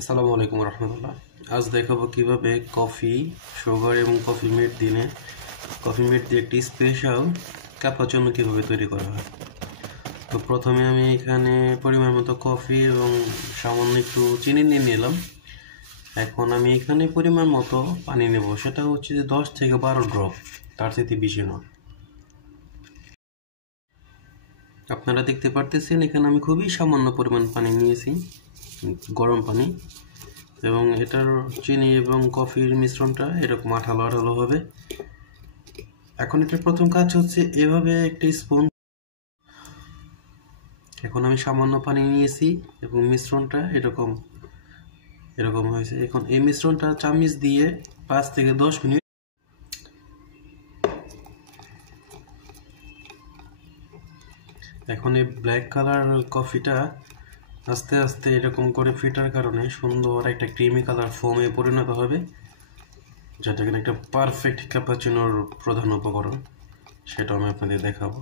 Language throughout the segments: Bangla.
আসসালামু আলাইকুম রহমতুল্লাহ। আজ দেখাবো কিভাবে কফি, সুগার এবং কফি মেড দিয়ে একটি স্পেশাল ক্যাপাচিনো কীভাবে তৈরি করা হয়। তো প্রথমে আমি এখানে পরিমাণ মতো কফি এবং সামান্য একটু চিনি নিয়ে নিলাম। এখন আমি এখানে পরিমাণ মতো পানি নেব, সেটা হচ্ছে যে 10 থেকে 12 ড্রপ, তার থেকে বেশি নয়। আপনারা দেখতে পারতেছেন এখানে আমি খুবই সামান্য পরিমাণ পানি নিয়েছি, গরম পানি, এবং এটার চিনি এবং কফির মিশ্রণটা এরকম আঠালো আঠালো হবে। এখন এটার প্রথম কাজ হচ্ছে এভাবে একটি স্পুন, এখন আমি সামান্য পানি নিয়েছি এবং মিশ্রণটা এরকম হয়েছে। এখন এই মিশ্রণটা চামচ দিয়ে 5 থেকে 10 মিনিট এখন এই ব্ল্যাক কালার কফিটা আস্তে আস্তে এরকম করে ফিটার কারণে সুন্দর একটা ক্রিমি কালার ফোমে পরিণত হবে, যেটা কিনা একটা পারফেক্ট ক্যাপাচিনোর প্রধান উপকরণ। সেটা আমি আপনাদের দেখাবো।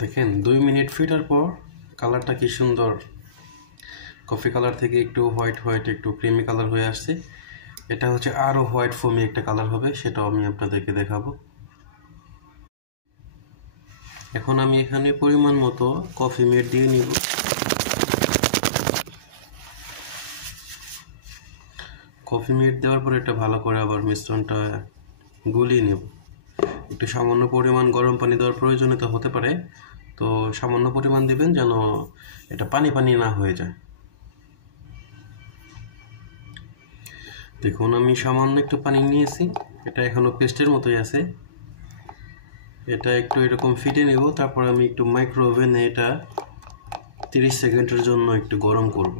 দেখেন 2 মিনিট ফিটার পর কালারটা কি সুন্দর, কফি কালার থেকে একটু হোয়াইট একটু ক্রিমি কালার হয়ে আসছে। এটা হচ্ছে আরও হোয়াইট ফোমি একটা কালার হবে, সেটাও আমি আপনাদেরকে দেখাবো। এখন আমি এখানে পরিমাণ মতো কফি মেড দিয়ে নিব। কফি মেড দেওয়ার পর এটা ভালো করে আবার মিশ্রণটা গুলিয়ে নেব। একটু সামান্য পরিমাণ গরম পানি দেওয়ার প্রয়োজনীয়তা হতে পারে, তো সামান্য পরিমাণ দিবেন যেন এটা পানি পানি না হয়ে যায়। দেখুন আমি সামান্য একটু পানি নিয়েছি, এটা এখনো পেস্টের মতোই আছে। এটা একটু এরকম ফিটে নেব, তারপর আমি একটু মাইক্রোওভেনে এটা 30 সেকেন্ডের জন্য একটু গরম করব।